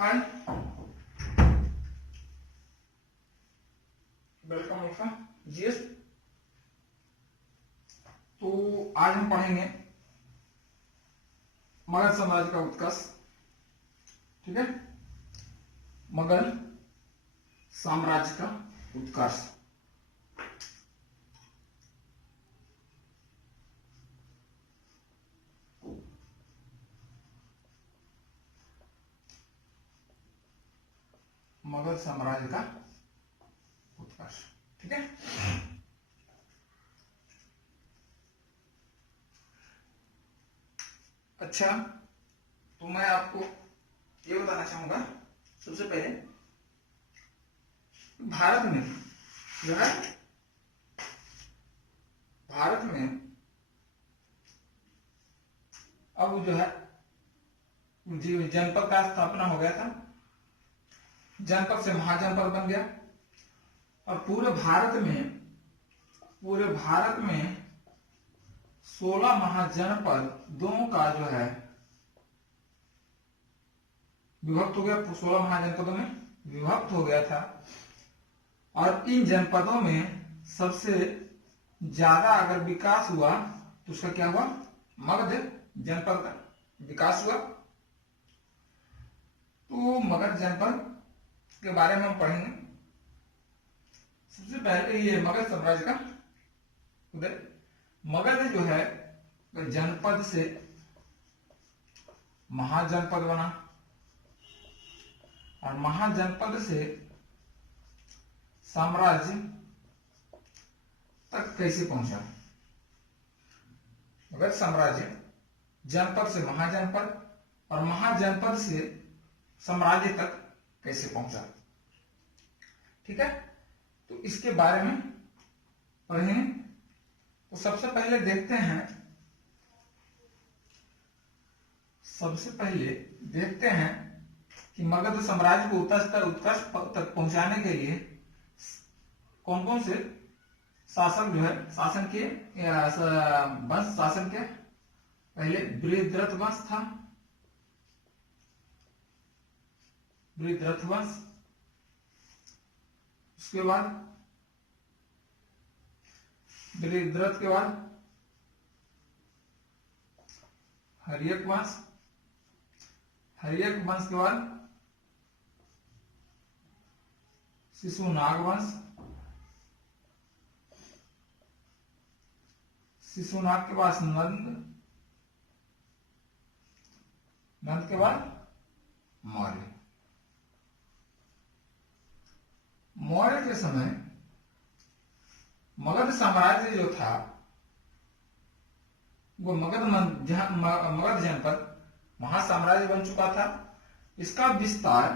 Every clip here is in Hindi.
हाय, वेलकम अल्फा जीएस। तो आज हम पढ़ेंगे मगध साम्राज्य का उत्कर्ष। ठीक है, मगध साम्राज्य का उत्कर्ष। मगध साम्राज्य का उत्कर्ष। ठीक है, अच्छा, तो मैं आपको ये बताना चाहूंगा सबसे पहले भारत में जो है, भारत में अब जो है जनपद का स्थापना हो गया था। जनपद से महाजनपद बन गया और पूरे भारत में 16 महाजनपदों का जो है विभक्त हो गया। 16 महाजनपदों में विभक्त हो गया था और इन जनपदों में सबसे ज्यादा अगर विकास हुआ तो उसका क्या हुआ, मगध जनपद का विकास हुआ। तो मगध जनपद के बारे में हम पढ़ेंगे। सबसे पहले ये मगध साम्राज्य का उदय। मगध जो है जनपद से महाजनपद बना और महाजनपद से साम्राज्य तक कैसे पहुंचा। मगध साम्राज्य जनपद से महाजनपद और महाजनपद से साम्राज्य तक कैसे पहुंचा। ठीक है, तो इसके बारे में पढ़ेंगे। तो सबसे पहले देखते हैं कि मगध साम्राज्य को उत्कर्ष तक पहुंचाने के लिए कौन कौन से शासक जो है शासन के वंश शासन के। पहले बृहद्रथ वंश था, बृहद्रथ वंश। उसके बाद बृहद्रथ के बाद हर्यक वंश, हर्यक वंश के बाद शिशुनाग वंश, शिशुनाग के बाद नंद, नंद के बाद मौर्य। मौर्य के समय मगध साम्राज्य जो था वो मगध जनपद महासाम्राज्य बन चुका था। इसका विस्तार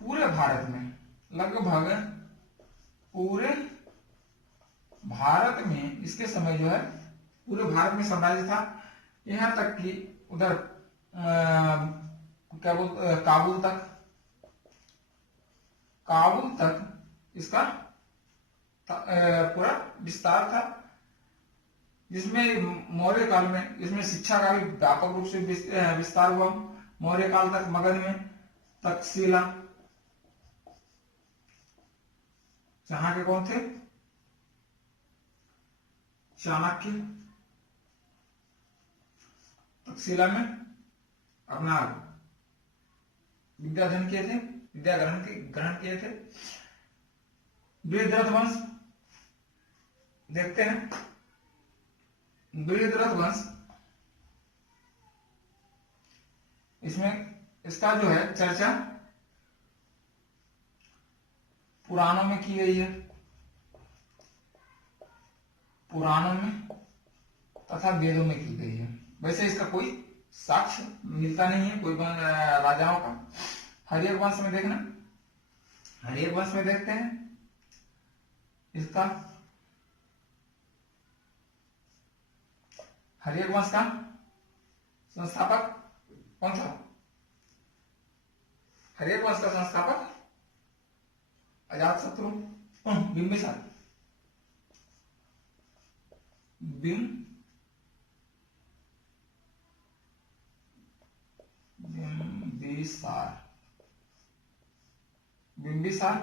पूरे भारत में, लगभग पूरे भारत में इसके समय जो है पूरे भारत में साम्राज्य था। यहां तक कि उधर क्या बोलते काबुल तक इसका पूरा विस्तार था। जिसमें मौर्य काल में इसमें शिक्षा का भी व्यापक रूप से विस्तार हुआ। मौर्य काल तक मगध में तक्षशिला, जहां के कौन थे, चाणक्य, तक्षशिला में अपना विद्या ग्रहण किए थे। बृहद्रथ वंश देखते हैं। बृहद्रथ वंश, इसमें इसका जो है चर्चा पुराणों में की गई है, पुराणों में तथा वेदों में की गई है। वैसे इसका कोई साक्ष्य मिलता नहीं है कोई राजाओं का। हर्यक वंश में देखना, हर्यक वंश में देखते हैं इसका हर्यक वंश का संस्थापक कौन था। हर्यक वंश का संस्थापक अजातशत्रु, बिंबिसार, बिंबिसार। बिंबिसार,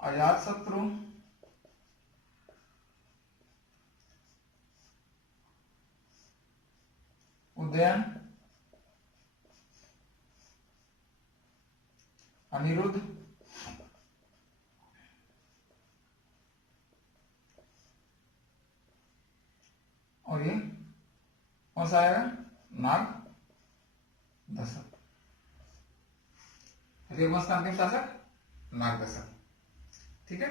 अजातशत्रु, उदयन, अनिरुद्ध, और ये कौन सा आएगा? नाग दशक। हरिवंश का अंतिम शासक नाग दशक। ठीक है।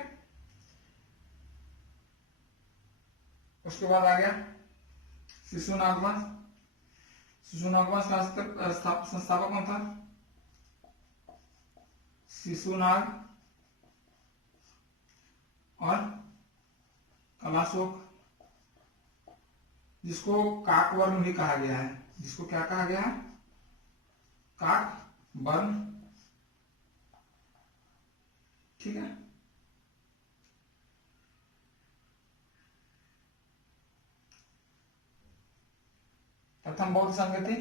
उसके बाद आ गया शिशुनाग वंश। शिशुनाग वंश का संस्थापक कौन था? शिशुनाग और कलाशोक, जिसको काकवर्ण भी कहा गया है। जिसको क्या कहा गया है? काकवर्ण। ठीक है। प्रथम बौद्ध संगति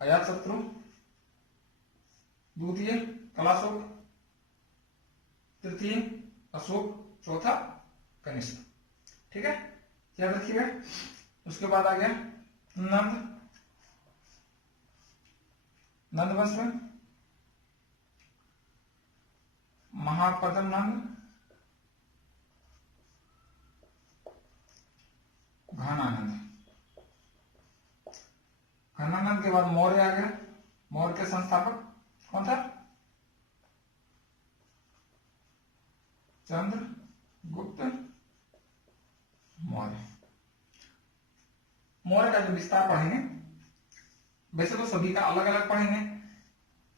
अजातशत्रु, द्वितीय कलाशोक, तृतीय अशोक, चौथा कनिष्क। ठीक है, याद रखिएगा। उसके बाद आ गया नंद वंश में महापद्म नंद, घनानंद। घनानंद के बाद मौर्य आ गया। मौर्य के संस्थापक कौन था? चंद्रगुप्त मौर्य। मौर्य का जो विस्तार पढ़ेंगे, वैसे तो सभी का अलग अलग पढ़ेंगे।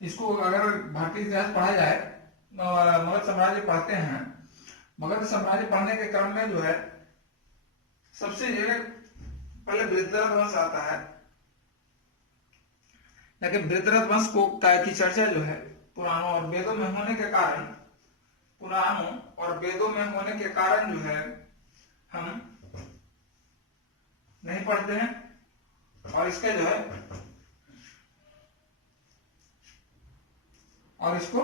इसको अगर भारतीय इतिहास पढ़ा जाए, मगध साम्राज्य पढ़ते हैं, मगध साम्राज्य पढ़ने के क्रम में जो है सबसे पहले वृद्धरथ वंश आता है। लेकिन वृद्धरथ वंश की चर्चा जो है पुराणों और वेदों में होने के कारण, जो है हम नहीं पढ़ते हैं, और इसके जो है और इसको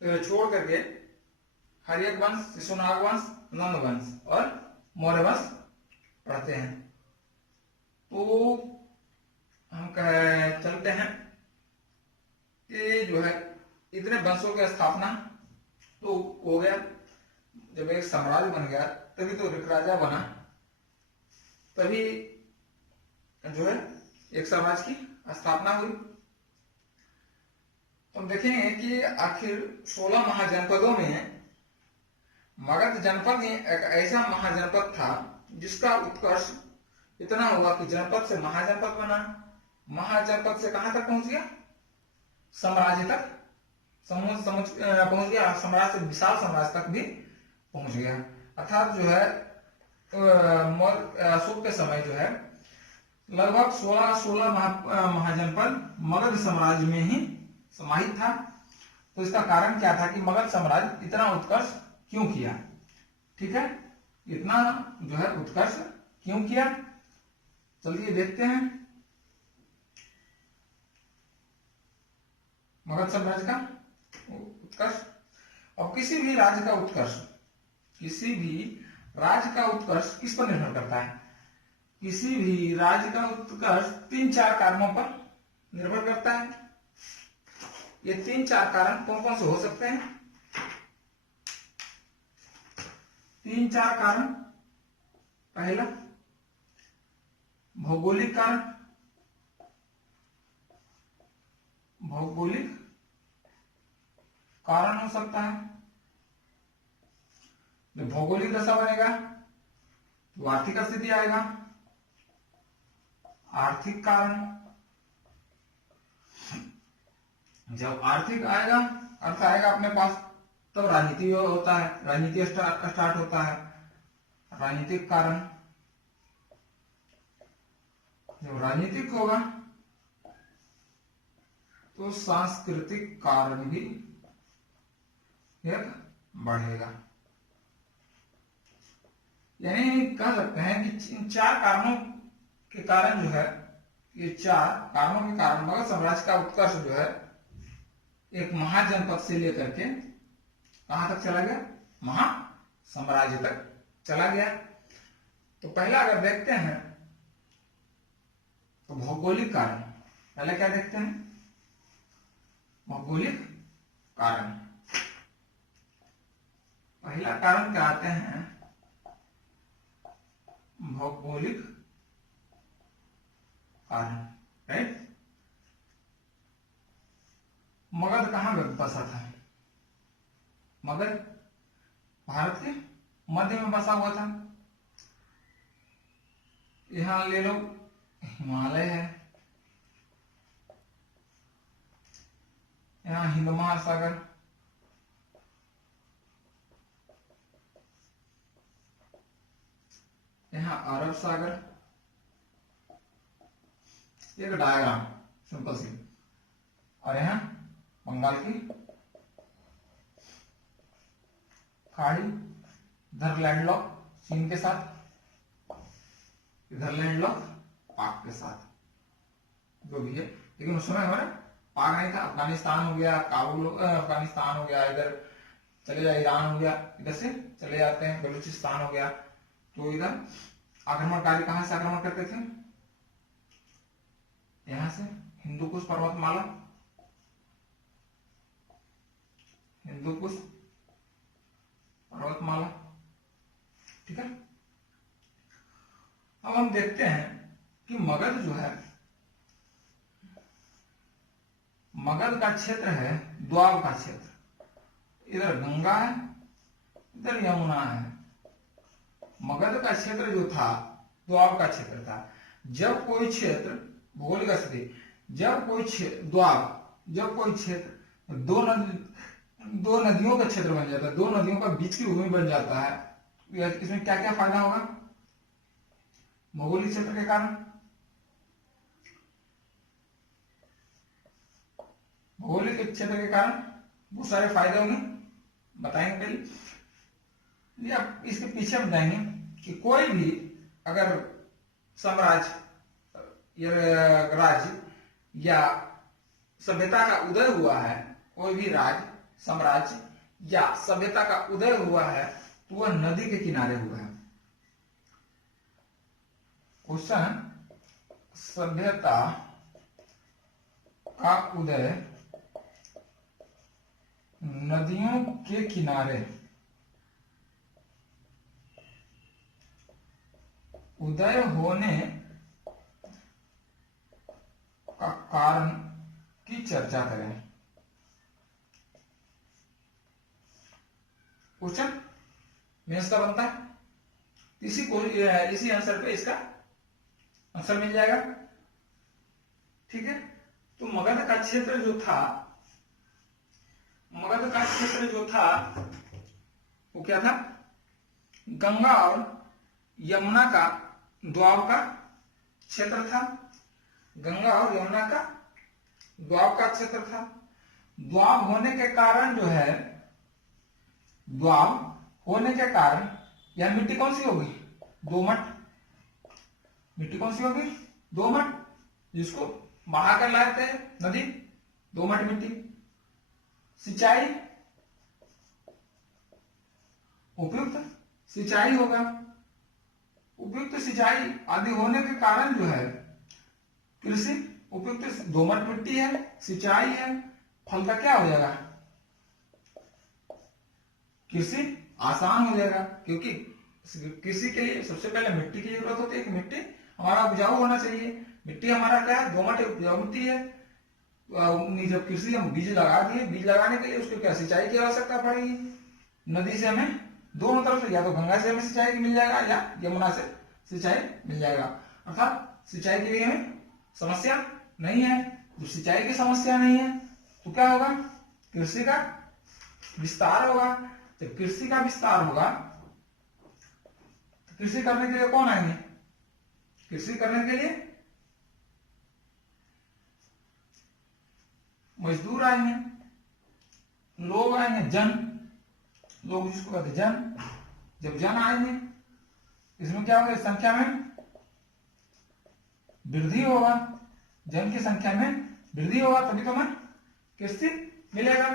छोड़ करके हर्यक वंश, शिशुनाग वंश, नंद वंश और मौर्य वंश पढ़ते हैं। तो हम चलते हैं कि जो है इतने वंशों की स्थापना तो हो गया। जब एक साम्राज्य बन गया तभी तो ऋक राजा बना, तभी जो है एक साम्राज्य की स्थापना हुई। तो हम देखेंगे कि आखिर 16 महाजनपदों में मगध जनपद ही एक ऐसा महाजनपद था जिसका उत्कर्ष इतना हुआ कि जनपद से महाजनपद बना, महाजनपद से कहां तक पहुंच गया? साम्राज्य तक पहुंच गया, साम्राज्य से विशाल साम्राज्य तक भी पहुंच गया। अर्थात जो है अशोक के समय जो है लगभग 16 महाजनपद मगध साम्राज्य में ही समाहित था। तो इसका कारण क्या था कि मगध साम्राज्य इतना उत्कर्ष क्यों किया? ठीक है, इतना जो है उत्कर्ष क्यों किया, चलिए देखते हैं। मगध साम्राज्य का उत्कर्ष। अब किसी भी राज्य का उत्कर्ष किस पर निर्भर करता है? किसी भी राज्य का उत्कर्ष 3-4 कारणों पर निर्भर करता है। ये 3-4 कारण कौन कौन से हो सकते हैं? 3-4 कारण। पहला भौगोलिक कारण। भौगोलिक कारण हो सकता है। जब भौगोलिक दशा बनेगा तो आर्थिक स्थिति आएगा। आर्थिक कारण, जब आर्थिक आएगा, अर्थ आएगा अपने पास, तब राजनीति होता है, राजनीति स्टार्ट होता है। राजनीतिक कारण, जब राजनीतिक होगा तो सांस्कृतिक कारण भी एक बढ़ेगा। यानी कह सकते हैं कि इन 4 कारणों के कारण जो है ये चार कारणों के कारण मगध साम्राज्य का उत्कर्ष जो है एक महाजनपद से लेकर के कहां तक चला गया, महासाम्राज्य तक चला गया। तो पहला अगर देखते हैं तो भौगोलिक कारण, पहले क्या देखते हैं, भौगोलिक कारण। पहला कारण कहते हैं भौगोलिक कारण, राइट। मगध कहां बसा था, मगध भारत के मध्य में बसा हुआ था। यहां ले लो हिमालय है, यहां हिंद महासागर, यहां अरब सागर, एक डायग्राम सिंपल सी, और यहां बंगाल की खाड़ी, इधर लैंडलॉक चीन के साथ, इधर लैंडलॉक पाक के साथ, जो भी है। लेकिन उस समय हमारा पाक नहीं था, अफगानिस्तान हो गया, काबुल अफगानिस्तान हो गया, इधर चले जाए ईरान हो गया, इधर से चले जाते हैं बलूचिस्तान हो गया। तो इधर आक्रमणकारी कहां से आक्रमण करते थे, यहां से हिंदू कुश पर्वतमाला, हिंदू कुश पर्वतमाला, ठीक है। अब हम देखते हैं कि मगध जो है, मगध का क्षेत्र है द्वाब का क्षेत्र, इधर गंगा है, इधर यमुना है। मगध का क्षेत्र जो था द्वाब का क्षेत्र था। जब कोई क्षेत्र, भौगोलिक स्थिति, जब कोई द्वाब, जब कोई क्षेत्र दो नदियों का क्षेत्र बन जाता है, दो नदियों का बीच की भूमि बन जाता है, इसमें क्या क्या फायदा होगा, भौगोलिक क्षेत्र के कारण, भौगोलिक क्षेत्र के कारण बहुत सारे फायदे होंगे, बताएंगे कल। या इसके पीछे बताएंगे कि कोई भी अगर साम्राज्य या राज्य या सभ्यता का उदय हुआ है, कोई भी राज्य, साम्राज्य या सभ्यता का उदय हुआ है, तो वह नदी के किनारे हुआ है। क्वेश्चन, सभ्यता का उदय नदियों के किनारे, उदय होने का कारण की चर्चा करें। क्वेश्चन मेंस का बनता है, इसी आंसर पे इसका आंसर मिल जाएगा, ठीक है। तो मगध का क्षेत्र जो था, मगध का क्षेत्र जो था वो क्या था, गंगा और यमुना का द्वाब का क्षेत्र था, गंगा और यमुना का द्वाब का क्षेत्र था। द्वाब होने के कारण जो है, द्वाब होने के कारण यह मिट्टी कौन सी होगी, दोमट, मिट्टी कौन सी होगी, दोमट, जिसको बहा कर लाते हैं नदी, दोमट मिट्टी। सिंचाई, उपयुक्त सिंचाई होगा, उपयुक्त सिंचाई आदि होने के कारण जो है कृषि, उपयुक्त दोमट मिट्टी है, सिंचाई है, फल का क्या हो जाएगा, कृषि आसान हो जाएगा। क्योंकि कृषि के लिए सबसे पहले मिट्टी की जरूरत होती है कि मिट्टी हमारा उपजाऊ होना चाहिए। मिट्टी हमारा क्या है, दोमट उपजाऊ मिट्टी है। जब कृषि हम बीज लगा दिए, बीज लगाने के लिए उसको क्या सिंचाई की आवश्यकता पड़ेगी। नदी से हमें दोनों तरफ से, या तो गंगा से हमें सिंचाई मिल जाएगा या यमुना से सिंचाई मिल जाएगा। अर्थात सिंचाई के लिए हमें समस्या नहीं है। जब सिंचाई की समस्या नहीं है तो क्या होगा, कृषि का विस्तार होगा। जब कृषि का विस्तार होगा तो कृषि करने के लिए कौन आएंगे, कृषि करने के लिए मजदूर आएंगे, लोग आएंगे, जन, लोग जिसको कहते हैं जन। जब जन आएंगे इसमें क्या होगा, संख्या में वृद्धि होगा। जन की संख्या में वृद्धि होगा तभी तो हमें कृषि मिलेगा।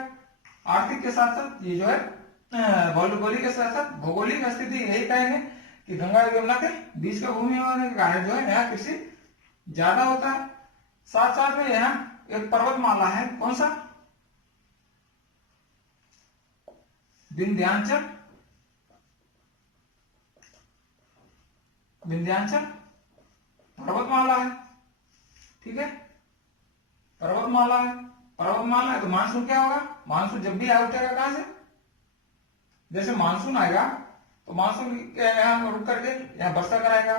आर्थिक के साथ साथ ये जो है भौगोलिक के साथ साथ भौगोलिक स्थिति यही कहेंगे कि गंगा और यमुना के बीच का भूमि होने के कारण जो है यहाँ कृषि ज्यादा होता है। साथ साथ में यहाँ एक पर्वतमाला है, कौन सा, विंध्याचल, विंध्याचल पर्वतमाला है, ठीक है, पर्वतमाला है, पर्वतमाला है तो मानसून क्या होगा, मानसून जब भी उठेगा कहां से, जैसे मानसून आएगा तो मानसून यहाँ रुक करके यहाँ वर्षा कराएगा,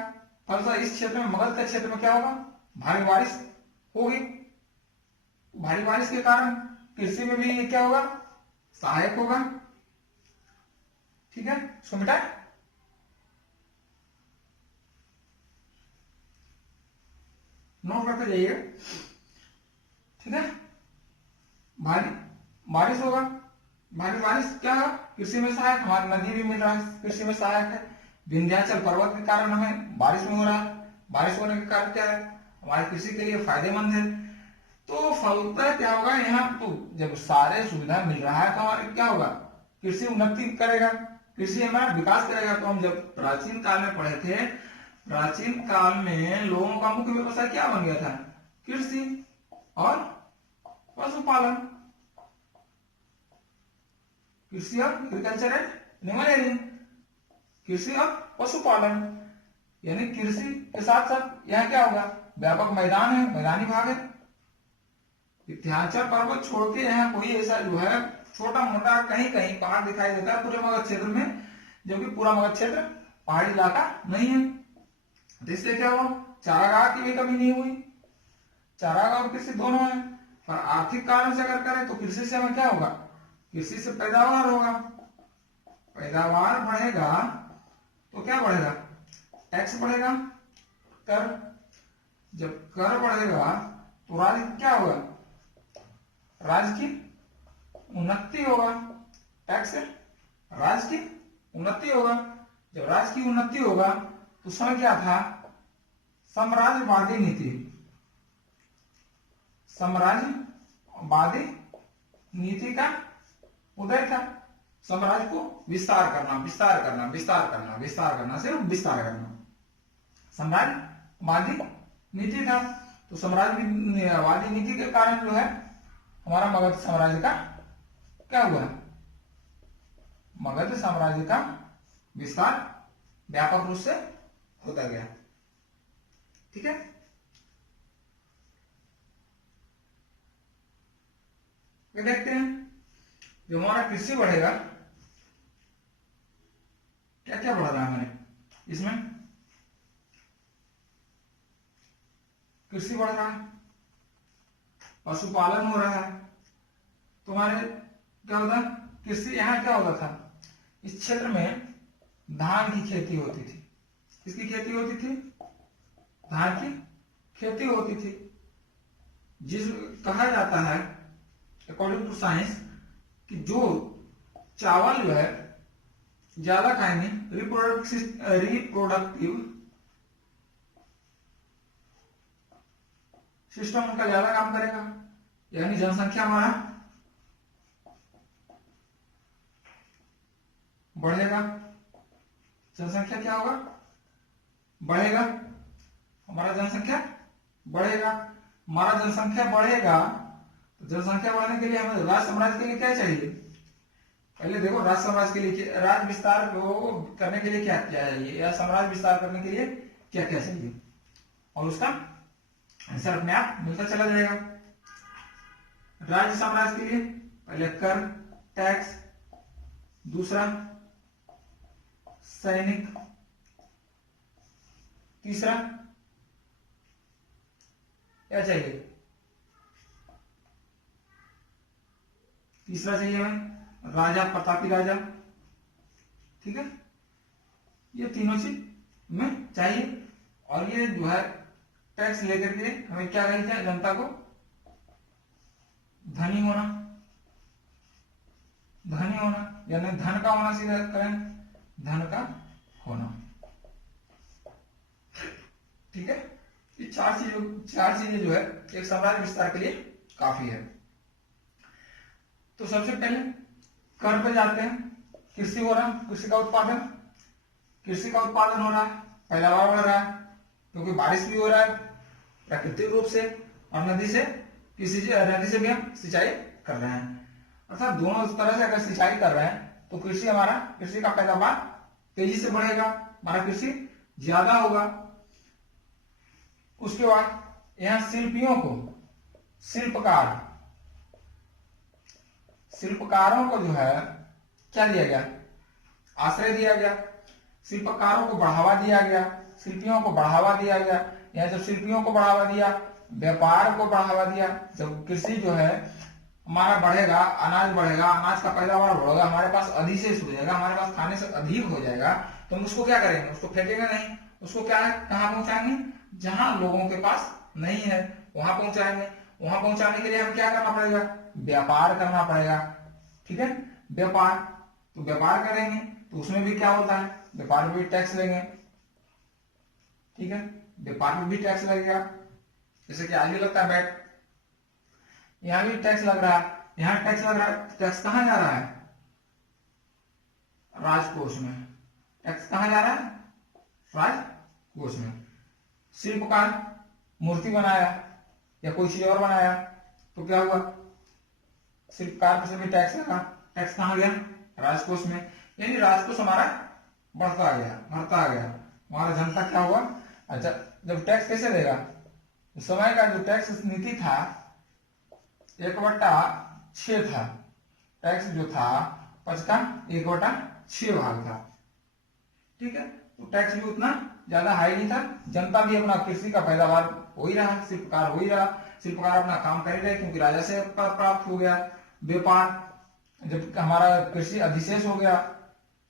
फलस्वरूप इस क्षेत्र में मगध के क्षेत्र में क्या होगा, भारी बारिश होगी। भारी बारिश के कारण कृषि में भी ये क्या होगा, सहायक होगा। ठीक है, इसको मिटाए। नोट करते जाइए, ठीक है। भारी बारिश होगा, भारी बारिश क्या है, कृषि में सहायक, हमारी नदी भी मिल रहा है, कृषि में सहायक है। विंध्याचल पर्वत के कारण हमें बारिश में हो रहा है, बारिश होने के कारण क्या है, हमारे कृषि के लिए फायदेमंद है। तो फलतः क्या होगा, यहाँ तो जब सारे सुविधा मिल रहा है तो हमारे क्या होगा, कृषि उन्नति करेगा, कृषि हमारा विकास करेगा। तो हम जब प्राचीन काल में पढ़े थे, प्राचीन काल में लोगों का मुख्य व्यवसाय क्या बन गया था, कृषि और पशुपालन, कृषि और एग्रीकल्चर एंड एनिमल रेयरिंग, कृषि और पशुपालन, यानी कृषि के साथ साथ यहाँ क्या होगा, व्यापक मैदान है, मैदानी भाग है। विंध्याचल पर्वत छोड़ के यहाँ कोई ऐसा जो है छोटा मोटा कहीं कहीं पहाड़ दिखाई देता है पूरे मगध क्षेत्र में, जो कि पूरा मगध क्षेत्र पहाड़ी इलाका नहीं है। तो इससे क्या हुआ, चारागाह की भी कमी नहीं हुई, चारागाह और कृषि दोनों है। पर आर्थिक कारण से अगर करें तो कृषि से हमें क्या होगा, कृषि से पैदावार होगा, पैदावार बढ़ेगा तो क्या बढ़ेगा, टैक्स बढ़ेगा, कर, जब कर बढ़ेगा तो राज्य क्या होगा, राज्य की उन्नति होगा, टैक्स से राज्य की उन्नति होगा। जब राज्य की उन्नति होगा तो समय क्या था, साम्राज्यवादी नीति, साम्राज्यवादी नीति का उदय था। साम्राज्य को विस्तार करना, विस्तार करना, विस्तार करना, विस्तार करना, सिर्फ विस्तार करना, साम्राज्यवादी नीति था। तो साम्राज्यवादी नीति के कारण जो है हमारा मगध साम्राज्य का क्या हुआ, मगध साम्राज्य का विस्तार व्यापक रूप से होता गया। ठीक है, ये देखते हैं जो हमारा कृषि बढ़ेगा, क्या क्या बढ़ रहा है हमारे इसमें, कृषि बढ़ रहा है, पशुपालन हो रहा है। तुम्हारे क्या होता, कृषि यहाँ क्या होता था, इस क्षेत्र में धान की खेती होती थी, किसकी खेती होती थी, धान की खेती होती थी। जिस कहा जाता है अकॉर्डिंग टू साइंस कि जो चावल जो है ज्यादा खाएंगे, रिप्रोडक्टिव सिस्टम उनका ज्यादा काम करेगा, यानी जनसंख्या हमारा बढ़ेगा, जनसंख्या क्या होगा, बढ़ेगा, हमारा जनसंख्या बढ़ेगा, हमारा जनसंख्या बढ़ेगा। तो जनसंख्या बढ़ने के लिए हमें राज साम्राज्य के लिए क्या चाहिए, पहले देखो राज साम्राज्य के लिए, राज विस्तार को करने के लिए क्या क्या चाहिए, या साम्राज्य विस्तार करने के लिए क्या क्या चाहिए, और उसका आंसर अपने आप मिलता चला जाएगा। राज्य साम्राज्य के लिए पहले कर, टैक्स, दूसरा सैनिक, तीसरा क्या चाहिए, तीसरा चाहिए हमें राजा, प्रतापी राजा। ठीक है, ये तीनों चीज में चाहिए। और ये जो है टैक्स लेकर के हमें क्या करना चाहिए, जनता को धनी होना, धनी होना, यानी धन का होना, सीधा करें धन का होना। ठीक है, ये चार चीजें जो है एक साम्राज्य विस्तार के लिए काफी है। तो सबसे पहले कर पे जाते हैं। कृषि हो रहा, कृषि का उत्पादन हो रहा है, पैदावार बढ़ रहा है क्योंकि बारिश भी हो रहा है प्राकृतिक रूप से, और नदी से भी हम सिंचाई कर रहे हैं। अर्थात दोनों तरह से अगर सिंचाई कर रहे हैं तो कृषि का पैदावार तेजी से बढ़ेगा, हमारा कृषि ज्यादा होगा। उसके बाद यहाँ शिल्पियों को, शिल्पकारों को जो है क्या दिया गया, आश्रय दिया गया, शिल्पकारों को बढ़ावा दिया गया, शिल्पियों को बढ़ावा दिया गया। या जब शिल्पियों को बढ़ावा दिया, व्यापार को बढ़ावा दिया, जब कृषि जो है हमारा बढ़ेगा, अनाज बढ़ेगा, अनाज का पैदावार बढ़ेगा, हमारे पास अधिशेष हो जाएगा, हमारे पास खाने से अधिक हो जाएगा, तो हम उसको क्या करेंगे, उसको फेंकेंगे नहीं, उसको क्या है कहाँ पहुंचाएंगे, जहां लोगों के पास नहीं है वहां पहुंचाएंगे। वहां पहुंचाने के लिए हम क्या करना पड़ेगा, व्यापार करना पड़ेगा। ठीक है, व्यापार, तो व्यापार करेंगे तो उसमें भी क्या होता है, व्यापार में भी टैक्स लेंगे। ठीक है, व्यापार में भी टैक्स लगेगा, जैसे कि आज भी लगता है वैट, यहां भी टैक्स लग रहा है, यहां टैक्स लग रहा है। टैक्स कहां जा रहा है, राजकोष में। टैक्स कहां जा रहा है, राजकोष में। शिल्पकार मूर्ति बनाया या कोई चीज और बनाया तो क्या हुआ, शिल्पकार से भी टैक्स लगा, टैक्स कहां गया, राजकोष में। यानी राजकोष हमारा बढ़ता गया, हमारा जनता क्या हुआ। अच्छा, जब टैक्स कैसे देगा, समय का जो टैक्स नीति था 1/6 था, टैक्स जो था 5 का 1/6 भाग था। ठीक है, तो टैक्स भी उतना ज्यादा हाई नहीं था, जनता भी अपना कृषि का पैदावार हो ही रहा, शिल्पकार हो ही रहा, शिल्पकार अपना काम कर ही रहे क्योंकि राजा से प्राप्त हो गया। व्यापार, जब हमारा कृषि अधिशेष हो गया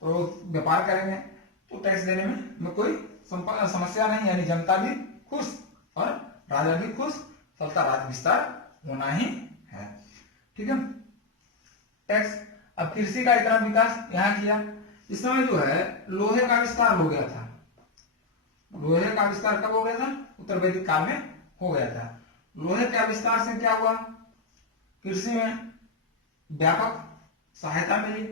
तो व्यापार करेंगे तो टैक्स देने में कोई समस्या नहीं, यानी जनता भी खुश और राजा भी खुश, फलता राज्य विस्तार होना ही है। ठीक है, टैक्स। अब कृषि का इतना विकास यहाँ किया, इस समय जो है लोहे का विस्तार हो गया था। लोहे का विस्तार कब हो गया था, उत्तर वैदिक काल में हो गया था। लोहे के विस्तार से क्या हुआ, कृषि में व्यापक सहायता मिली,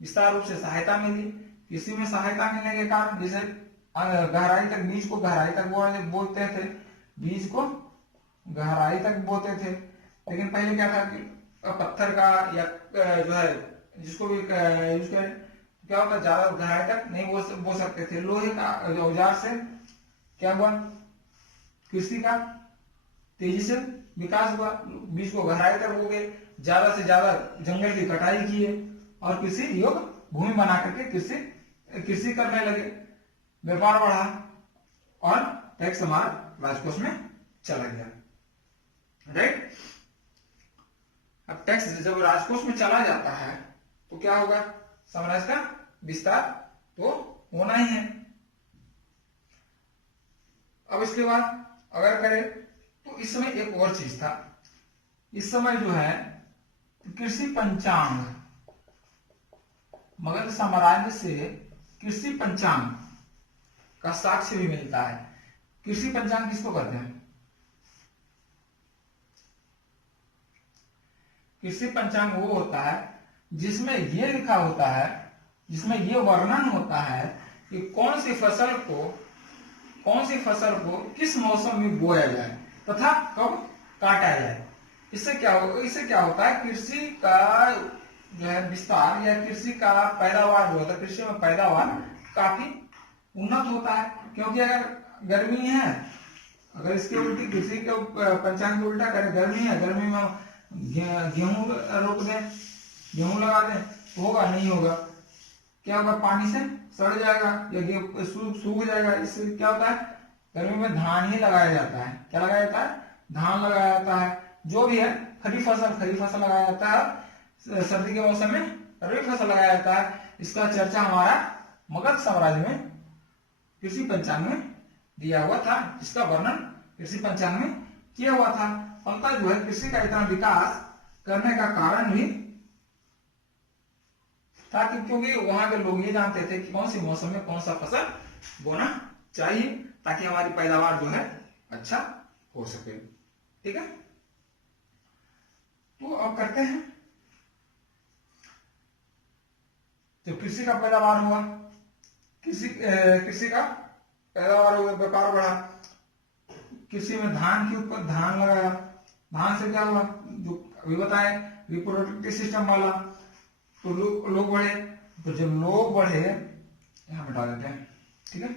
विस्तार रूप से सहायता मिली। कृषि में सहायता मिलने के कारण जैसे गहराई तक, बीज को गहराई तक बोते थे, बीज को गहराई तक बोते थे। लेकिन पहले क्या था कि पत्थर का या जो है जिसको भी यूज करें, क्या होता, ज्यादा गहराई तक नहीं बो सकते थे। लोहे का औजार से क्या हुआ, कृषि का तेजी से विकास हुआ, बीज को गहराई तक बोगे, ज्यादा से ज्यादा जंगल की कटाई किए और कृषि योग्य भूमि बना करके कृषि करने लगे, व्यापार बढ़ा और टैक्स हमारा राजकोष में चला गया। राइट, अब टैक्स जब राजकोष में चला जाता है तो क्या होगा, साम्राज्य का विस्तार तो होना ही है। अब इसके बाद अगर करें तो इस समय एक और चीज था, इस समय जो है कृषि पंचांग, मगध साम्राज्य से कृषि पंचांग का साक्ष्य भी मिलता है। कृषि पंचांग किसको कहते हैं, कृषि पंचांग वो होता है जिसमें ये लिखा होता है, जिसमें ये वर्णन होता है कि कौन सी फसल को किस मौसम में बोया जाए तथा कब काटा जाए। इससे क्या होता है, कृषि का जो है विस्तार या कृषि का पैदावार जो होता है, कृषि में पैदावार काफी उन्नत होता है। क्योंकि अगर गर्मी है, अगर इसके उल्टी कृषि के पंचांग के उल्टा करें, गर्मी है, गर्मी में गेहूं रोप दें, गेहूं लगा दें तो होगा, नहीं होगा, क्या होगा, पानी से सड़ जाएगा या सूख जाएगा। इससे क्या होता है, गर्मी में धान ही लगाया जाता है। क्या लगाया जाता है, धान लगाया जाता है। जो भी है खरीफ फसल लगाया जाता है, सर्दी के मौसम में रबी फसल लगाया जाता है। इसका चर्चा हमारा मगध साम्राज्य में कृषि पंचांग में दिया हुआ था, इसका वर्णन कृषि पंचांग में किया हुआ था। फलतः जो है कृषि का इतना विकास करने का कारण भी था क्योंकि वहां के लोग ये जानते थे कि कौन सी मौसम में कौन सा फसल बोना चाहिए ताकि हमारी पैदावार जो है अच्छा हो सके। ठीक है, तो अब करते हैं, तो कृषि का पैदावार हुआ, कृषि का पैदावार हुआ, व्यापार बढ़ा, कृषि में धान की उत्पत्ति, धान लगाया, धान से क्या हुआ, जो अभी बताए रिप्रोडक्टिव सिस्टम वाला, तो लोग बढ़े, तो जब लोग बढ़े, यहाँ मिटा देते हैं, ठीक है,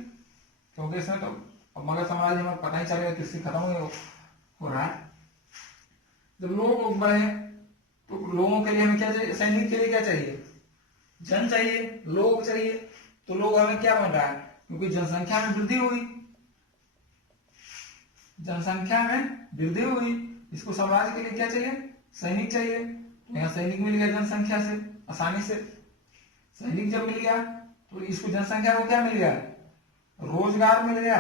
क्योंकि इसमें तो अब मगध साम्राज्य में पता ही चलेगा कृषि खत्म हो रहा है। जब लोग बढ़े तो लोगों के लिए हमें क्या चाहिए, सैनिक के लिए क्या चाहिए, जन चाहिए, लोग चाहिए, तो लोग हमें क्या बन रहा है, क्योंकि जनसंख्या में वृद्धि हुई, जनसंख्या में वृद्धि हुई, इसको साम्राज्य के लिए क्या चाहिए, सैनिक चाहिए, तो यहाँ सैनिक मिल गया जनसंख्या से आसानी से, सैनिक जब मिल गया तो इसको जनसंख्या को क्या मिल गया, रोजगार मिल गया,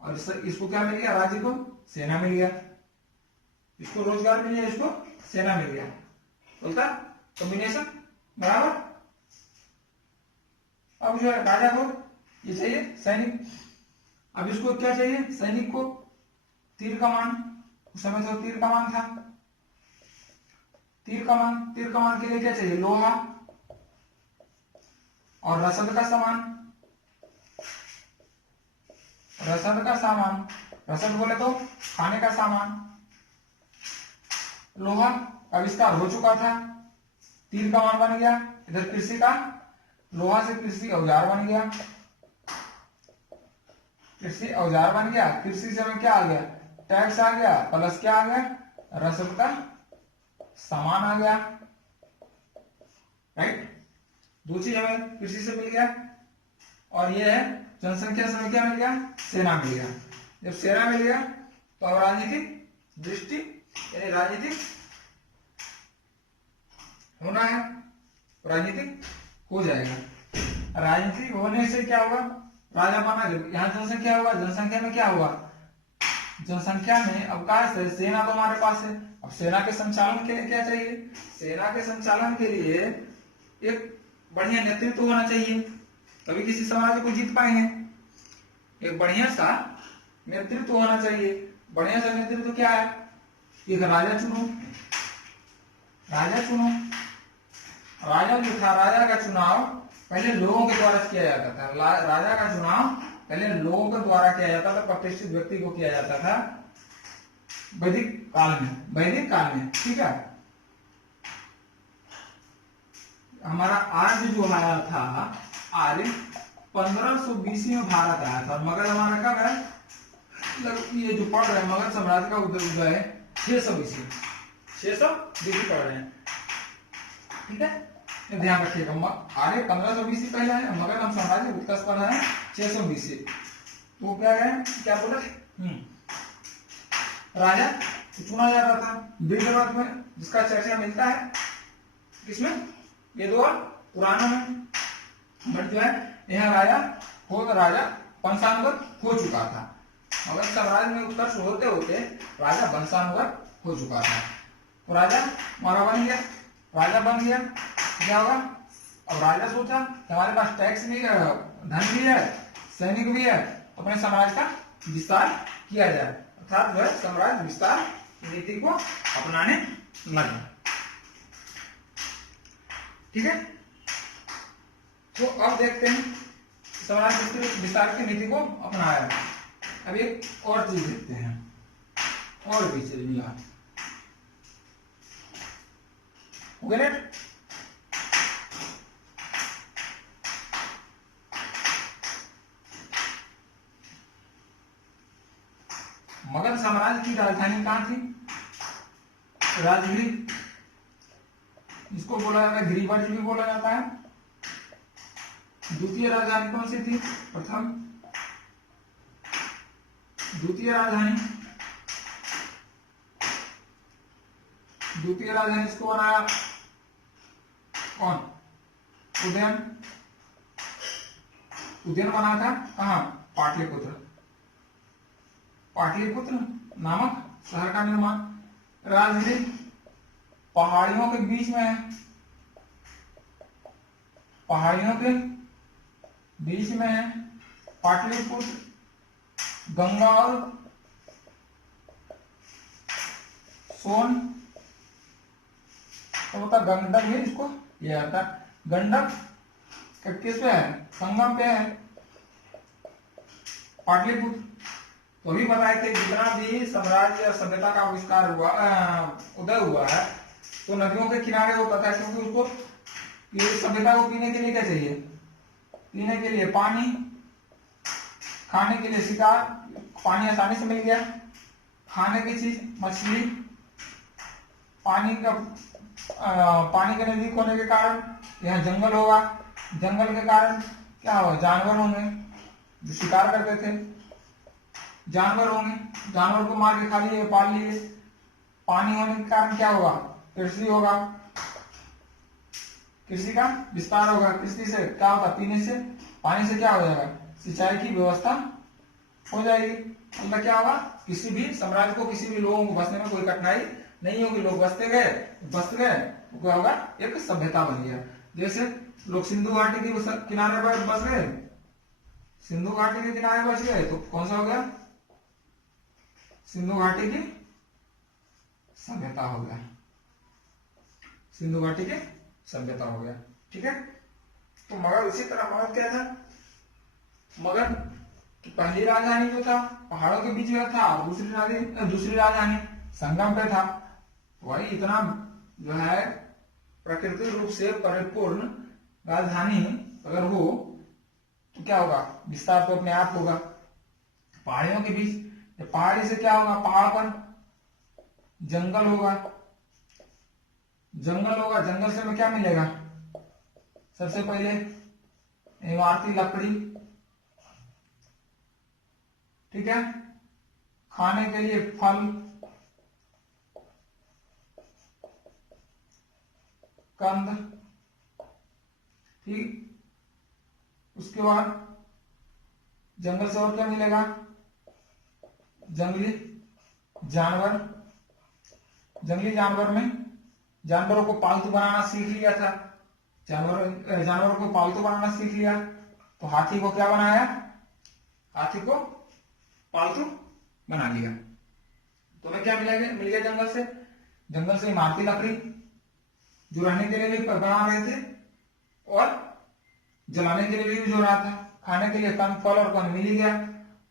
और इसको क्या मिल गया, राज्य को सेना मिल गया, इसको रोजगार मिल गया, इसको सेना मिल गया, बोलता कॉम्बिनेशन बराबर। अब जो है राजा को ये चाहिए सैनिक, अब इसको क्या चाहिए, सैनिक को तीर कमान, उस समय तो तीर कमान था, तीर कमान के लिए क्या चाहिए, लोहा और रसद का सामान, रसद बोले तो खाने का सामान, लोहा आविष्कार हो चुका था, तीर कमान बन गया, इधर कृषि का, लोहा से कृषि औजार बन गया, कृषि औजार बन गया, कृषि से हमें क्या आ गया, टैक्स आ गया, प्लस क्या आ गया, रसद का सामान आ गया, राइट, दो चीज हमें कृषि से मिल गया, और ये है जनसंख्या से हमें क्या मिल गया, सेना मिल गया। जब सेना मिल गया तो अब राजनीतिक दृष्टि यानी राजनीतिक होना है, राजनीतिक हो जाएगा, राजनीतिक होने से क्या होगा, राजा बना, जब यहाँ जनसंख्या होगा, जनसंख्या में क्या होगा, जनसंख्या में अवकाश है, सेना तो हमारे पास है, अब सेना के संचालन के लिए क्या चाहिए, सेना के संचालन के लिए एक बढ़िया नेतृत्व होना चाहिए, तभी किसी साम्राज्य को जीत पाएंगे, एक बढ़िया सा नेतृत्व होना चाहिए, बढ़िया सा नेतृत्व क्या है, एक राजा चुनो, राजा चुनो, राजा जो था, राजा का चुनाव पहले लोगों के द्वारा किया जाता था, राजा का चुनाव पहले लोगों के द्वारा किया जाता था, प्रतिष्ठित व्यक्ति को किया जाता था वैदिक काल में, ठीक है। हमारा आर्य जो आया था, आर्य 1520 में भारत आया था, मगध हमारा कब है, ये जो पढ़ रहे हैं मगध साम्राज्य का उदय है 600 BC पढ़ रहे हैं, ठीक है, ध्यान रखिएगा, आर्य 1520 से पहले है, मगध हम साम्राज्य उत्कर्ष पढ़ रहे हैं 600 BC। तो क्या बोला, राजा चुना जाता था विधिवत में, जिसका चर्चा मिलता है किसमें, ये दो पुराणों में, बट जो है यहाँ राजा वंशानुगत हो चुका था, मगध साम्राज्य में उत्कर्ष होते होते राजा वंशानुगत हो चुका था, तो राजा हमारा बन गया, क्या होगा, अब राजा सोचा कि हमारे पास टैक्स भी है, धन भी है, सैनिक भी है, तो अपने साम्राज्य का विस्तार किया जाए, अर्थात वह साम्राज्य विस्तार नीति को अपनाने लगा, ठीक है। तो अब देखते हैं साम्राज्य विस्तार की नीति को अपनाया, अब एक और चीज देखते हैं, और भी चीज मिला, हो गया, मगध साम्राज्य की राजधानी कहां थी, राजगिरी, इसको बोला जाता है गिरिवट भी बोला जाता है। द्वितीय राजधानी कौन सी थी, प्रथम द्वितीय राजधानी इसको बनाया कौन, उदयन बना था, कहां, पाटलिपुत्र नामक शहर का निर्माण, राजगिरी पहाड़ियों के बीच में है, पाटलिपुत्र गंगा और सोन, तो बता गंडक में इसको ये आता है। गंडक किस पे है, संगम पे है, पाटलिपुत्र। तो अभी बताए थे जितना भी साम्राज्य या सभ्यता का आविष्कार हुआ, उदय हुआ है, तो नदियों के किनारे होता था, क्योंकि उसको ये सभ्यता को पीने के लिए क्या चाहिए, पीने के लिए पानी, खाने के लिए शिकार, पानी आसानी से मिल गया, खाने की चीज मछली, पानी का पानी के नजदीक होने के कारण यहाँ जंगल होगा, जंगल के कारण क्या होगा, जानवर होंगे जो शिकार करते थे, जानवर होंगे, जानवर को मार के खा लिए, पाल लिए। पानी होने के कारण क्या होगा, कृषि होगा, कृषि का विस्तार होगा। कृषि से क्या होगा, पीने से, पानी से क्या हो जाएगा, सिंचाई की व्यवस्था हो जाएगी। मतलब क्या होगा, किसी भी साम्राज्य को, किसी भी लोगों को बसने में कोई कठिनाई नहीं होगी। लोग बस गए तो क्या होगा, एक सभ्यता बन गया। जैसे लोग सिंधु घाटी के किनारे पर बस गए, सिंधु घाटी के किनारे बस गए, तो कौन सा हो गया, सिंधु घाटी की सभ्यता हो गया, सिंधु घाटी की सभ्यता हो गया। ठीक है। तो मगध उसी तरह, मगध क्या था, मगध की पहली राजधानी जो था पहाड़ों के बीच में था, और दूसरी राजधानी संगम पे था। वही इतना जो है प्राकृतिक रूप से परिपूर्ण राजधानी अगर हो तो क्या होगा, विस्तार तो अपने आप होगा। पहाड़ियों के बीच, पहाड़ी से क्या होगा, पहाड़ पर जंगल होगा, जंगल होगा, जंगल से हमें क्या मिलेगा, सबसे पहले इमारती लकड़ी, ठीक है, खाने के लिए फल, कंद, ठीक। उसके बाद जंगल से और क्या मिलेगा, जंगली जानवर, जंगली जानवर में जानवरों को पालतू बनाना सीख लिया था, जानवरों को पालतू बनाना सीख लिया। तो हाथी को क्या बनाया, हाथी को पालतू बना लिया। तुम्हें क्या मिल गया जंगल से इमारती लकड़ी जो रहने के लिए भी बना रहे थे और जलाने के लिए भी यूज हो रहा था, खाने के लिए कंद, फल और कंद मिल ही गया।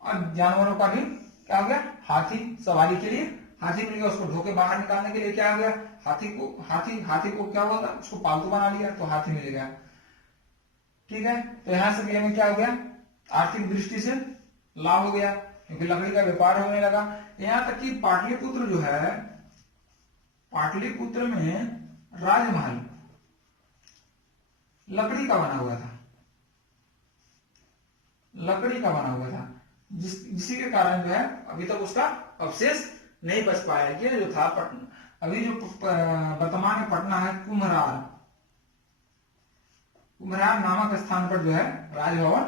और जानवरों का भी क्या हो गया, हाथी, सवारी के लिए हाथी मिल गया। उसको ढोके बाहर निकालने के लिए क्या हो गया, हाथी को क्या हुआ था, उसको पालतू बना लिया, तो हाथी मिल गया। ठीक है। तो यहां से भी हमें क्या हो गया, आर्थिक दृष्टि से लाभ हो गया, क्योंकि लकड़ी का व्यापार होने लगा। यहां तक कि पाटलिपुत्र जो है, पाटलिपुत्र में राजमहल लकड़ी का बना हुआ था, लकड़ी का बना हुआ था, जिसी के कारण जो है अभी तक उसका अवशेष नहीं बच पाया। कि जो था अभी जो वर्तमान में पटना है, कुम्हरार नामक स्थान पर जो है राजभवन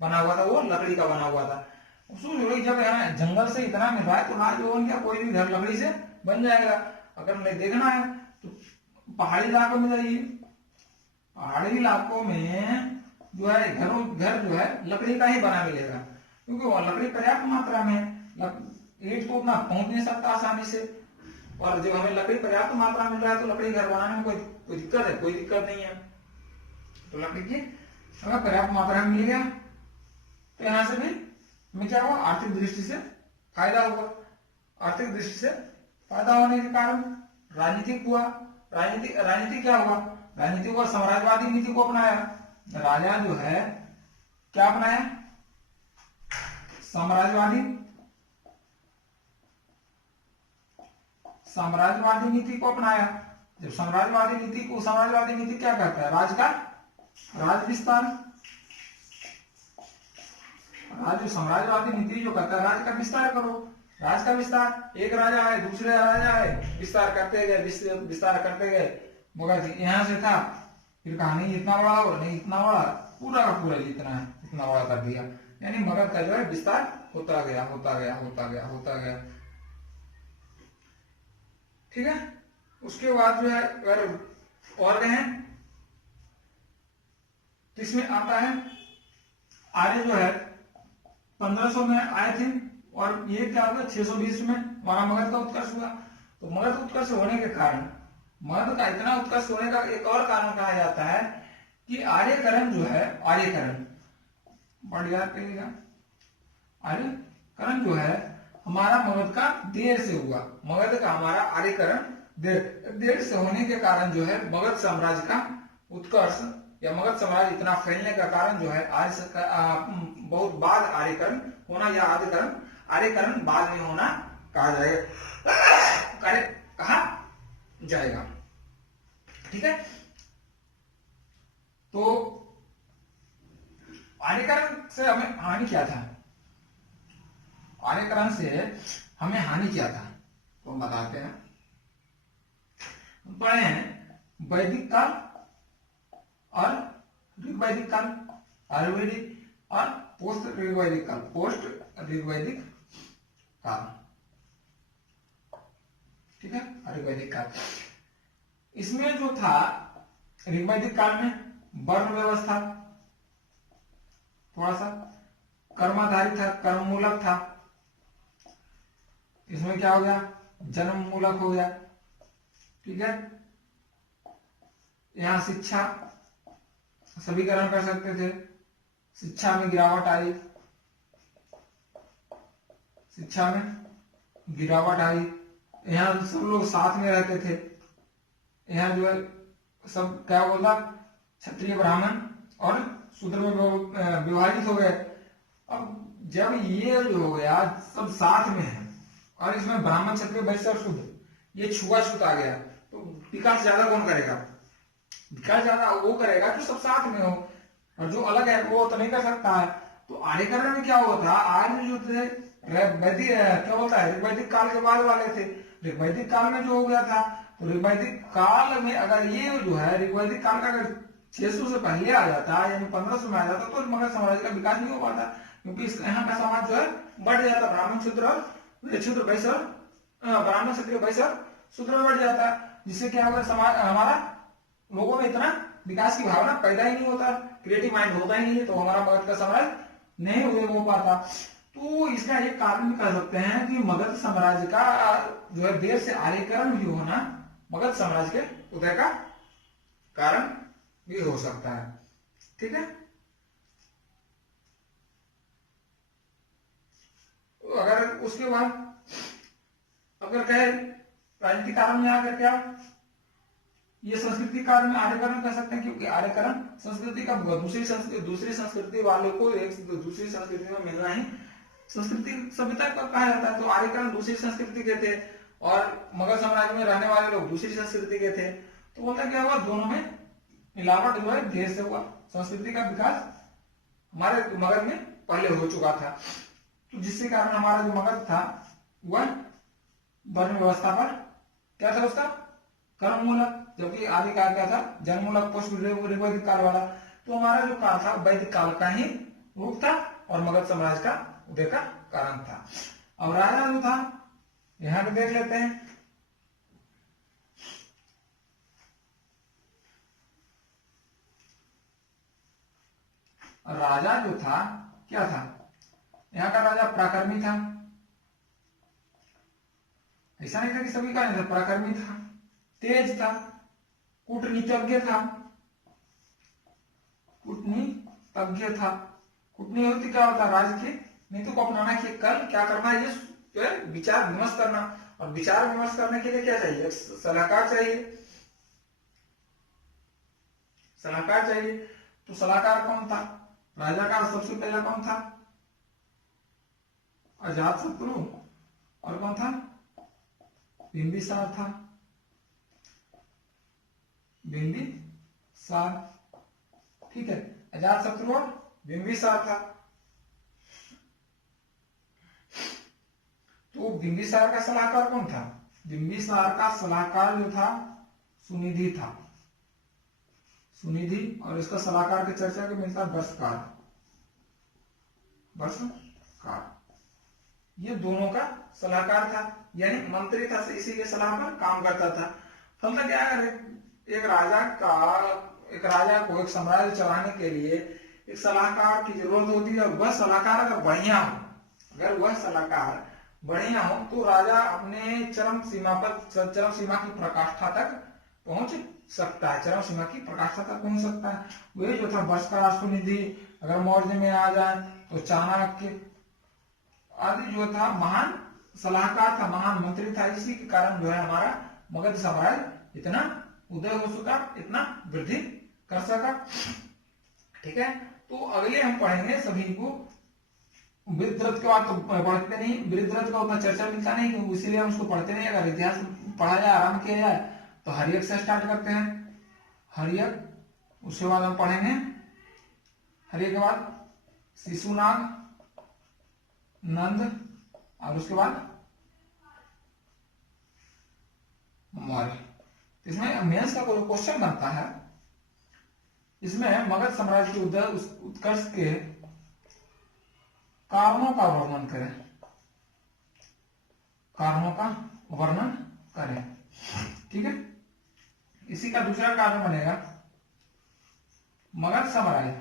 बना हुआ था, वो लकड़ी का बना हुआ था। जब यहाँ जंगल से इतना मिल रहा है तो राजभवन क्या कोई भी घर लकड़ी से बन जाएगा। अगर नहीं देखना है तो पहाड़ी इलाकों में जाइए, पहाड़ी इलाकों में जो है घर जो है लकड़ी का ही बना मिलेगा, क्योंकि वह लकड़ी पर्याप्त मात्रा में, ईंट तो उतना पहुंच नहीं सकता आसानी से। और जब हमें लकड़ी पर्याप्त मात्रा मिल रहा है तो लकड़ी घर बनाने में कोई दिक्कत है, कोई दिक्कत नहीं है। तो लकड़ी की हमें पर्याप्त मात्रा में मिल गया, तो यहां से भी हमें क्या हुआ, आर्थिक दृष्टि से फायदा हुआ। आर्थिक दृष्टि से फायदा होने के कारण राजनीतिक हुआ। राजनीति क्या हुआ, राजनीति हुआ, साम्राज्यवादी नीति को अपनाया। राजा जो है क्या अपनाया, साम्राज्यवादी नीति को अपनाया। जब साम्राज्यवादी नीति क्या कहता है, राज विस्तार। साम्राज्यवादी नीति जो कहता है राज का विस्तार करो, राज का विस्तार। एक राजा है, दूसरे राजा है, विस्तार करते गए। मगर यहां से था, फिर कहा नहीं इतना बड़ा हो, नहीं इतना बड़ा, पूरा का पूरा जितना है इतना बड़ा कर दिया। यानी मगध का जो है विस्तार होता गया। ठीक है। उसके बाद जो है अगर और कहें तो इसमें आता है, आर्य जो है 1500 में आए थे, और ये क्या हुआ 620 में हमारा मगध का उत्कर्ष हुआ। तो मगध उत्कर्ष होने के कारण, मगध का इतना उत्कर्ष होने का एक और कारण कहा जाता है कि आर्यकरण जो है, आर्यकरण बढ़िया कहिएगा, आर्यकरण जो है हमारा मगध का देर से हुआ। मगध का हमारा आर्यकरण देर से होने के कारण जो है मगध साम्राज्य का उत्कर्ष या मगध साम्राज्य इतना फैलने का कारण जो है बहुत बाद आर्यकरण होना या आर्यकरण बाद में होना कहा जाएगा। ठीक है, तो आर्यकरण से हमें हानि क्या था, आर्यकरण से हमें हानि क्या था तो हम बताते हैं। पढ़े हैं वैदिक काल और ऋग्वैदिक काल, आयुर्वेदिक और पोस्ट ऋग्वैदिक काल, पोस्ट ऋग्वैदिक काल। ठीक है, ऋग्वैदिक काल, इसमें जो था ऋग्वैदिक काल में वर्ण व्यवस्था थोड़ा सा कर्माधारित था, कर्म मूलक था। इसमें क्या हो गया, जन्म मूलक हो गया। ठीक है, यहां शिक्षा सभी ग्रहण कर सकते थे, शिक्षा में गिरावट आई, शिक्षा में गिरावट आई। यहाँ सब लोग साथ में रहते थे, यहाँ जो है सब क्या बोला, क्षत्रिय ब्राह्मण और शूद्र में विभाजित हो गए। अब जब ये जो हो गया सब साथ में है और इसमें ब्राह्मण क्षत्रिय वैश्य और शूद्र ये छुआछूत आ गया, तो विकास ज्यादा कौन करेगा, विकास ज्यादा वो करेगा जो सब साथ में हो, और जो अलग है वो तो नहीं कर सकता है। तो आर्यकरण में क्या हुआ था, आर्य जो थे वैदिक क्या बोलता है ऋग्वैदिक काल के बाद वाले थे। ऋग्वैदिक काल में जो हो गया था, तो ऋग्वैदिक काल में अगर ये जो है ऋग्वैदिक काल का अगर 600 से पहले आ जाता यानी 1500 में आ जाता तो मगध साम्राज्य का विकास नहीं हो पाता, क्योंकि यहाँ का समाज जो है बढ़ जाता, ब्राह्मण शूद्र वैश्य, ब्राह्मण क्षत्रिय वैश्य शूद्र में बढ़ जाता, जिससे क्या होगा समाज हमारा लोगों में इतना विकास की भावना पैदा ही नहीं होता, क्रिएटिव माइंड होता ही नहीं है, तो हमारा मगध का साम्राज्य नहीं हो पाता। तो इसका एक कारण भी कह सकते हैं कि मगध साम्राज्य का जो है देर से आर्यकरण भी होना मगध साम्राज्य के उदय का कारण भी हो सकता है। ठीक है, तो अगर उसके बाद अगर कहे राजनीतिक कारण में आकर क्या ये संस्कृति कारण में आर्यकरण कह सकते हैं, क्योंकि आर्यकरण संस्कृति का दूसरी संस्कृति वालों को एक दूसरी संस्कृति में मिलना ही संस्कृति सभ्यता का कहा जाता है। तो आर्यकरण दूसरी संस्कृति के थे और मगध साम्राज्य में रहने वाले लोग दूसरी संस्कृति के थे, तो बोलता क्या हुआ, दोनों में मिलावट जो है देर से हुआ, संस्कृति का विकास हमारे मगध में पहले हो चुका था, तो जिसके कारण हमारा जो मगध था वह वर्ण व्यवस्था पर क्या था, उसका कर्म मूलक, जबकि आदि काल क्या था, जन्म मूलक, पोस्ट ऋग्वैदिक काल वाला। तो हमारा जो काल था वैदिक काल का ही रूप था और मगध साम्राज्य का उदय का कारण था। अब राजा जो था यहां पे देख लेते हैं, राजा जो था क्या था, यहाँ का राजा पराक्रमी था, ऐसा नहीं था कि सभी का नहीं था, पराक्रमी था, तेज था, कूटनीतिज्ञ था, कूटनीतिज्ञ था। कूटनीति क्या होता है, राज्य की नीति को अपनाना कि कल क्या करना है, ये जो है विचार विमर्श करना, और विचार विमर्श करने के लिए क्या चाहिए, सलाहकार चाहिए, सलाहकार चाहिए। तो सलाहकार कौन था, राजा का सबसे पहला कौन था, अजातशत्रु, और कौन था, बिंबिसार था, बिंबिसार। ठीक है, अजातशत्रु और बिंबिसार था। तो बिंबिसार का सलाहकार कौन था, बिंबिसार का सलाहकार जो था सुनिधि था, सुनिधि, और इसका सलाहकार की चर्चा के मिलता वर्षकार, वर्षकार, ये दोनों का सलाहकार था, यानी मंत्री था, इसी के सलाह पर काम करता था। फलता क्या है, एक राजा को एक साम्राज्य चलाने के लिए एक सलाहकार की जरूरत होती है, और वह सलाहकार अगर बढ़िया हो, अगर वह सलाहकार बढ़िया हो तो राजा अपने चरम सीमा की पराकाष्ठा तक पहुंच सकता है, चरम सीमा की पराकाष्ठा तक पहुंच सकता है। वही जो था वर्ष का राष्ट्रनिधि अगर मौर्य में आ जाए तो चाणक्य आदि जो था महान सलाहकार था, महान मंत्री था, इसी के कारण जो है हमारा मगध साम्राज्य इतना उदय हो सका, इतना वृद्धि कर सका। ठीक है, तो अगले हम पढ़ेंगे सभी को वृद्धरथ के बाद तो पढ़ते नहीं, वृद्धरथ का उतना चर्चा मिलता नहीं, क्योंकि इसीलिए हम उसको पढ़ते नहीं। अगर इतिहास पढ़ा जाए, आराम किया जाए तो हरियक से स्टार्ट करते हैं, हरियक, उसके बाद हम पढ़ेंगे हरियक के बाद शिशुनाग, नंद, और उसके बाद मौर्य। इसमें मेंस का कोई क्वेश्चन बनता है, इसमें मगध साम्राज्य के उदय उत्कर्ष के कारणों का वर्णन करें, कारणों का वर्णन करें। ठीक है, इसी का दूसरा कारण बनेगा मगध साम्राज्य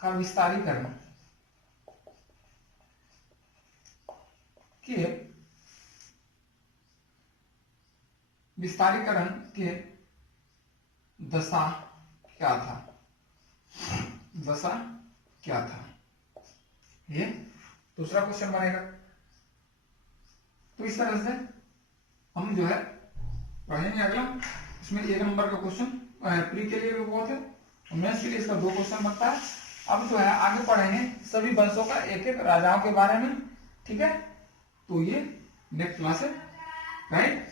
का विस्तारीकरण के दशा क्या था, दशा क्या था, ये दूसरा क्वेश्चन बनेगा। तो इस तरह से हम जो है पढ़ेंगे अगला। इसमें 1 नंबर का क्वेश्चन प्री के लिए भी बहुत है, और मेंस के लिए इसका 2 क्वेश्चन बनता है। अब जो है आगे पढ़ेंगे सभी वंशों का, एक एक राजाओं के बारे में। ठीक है, तो ये नेक्स्ट क्लास है, राइट।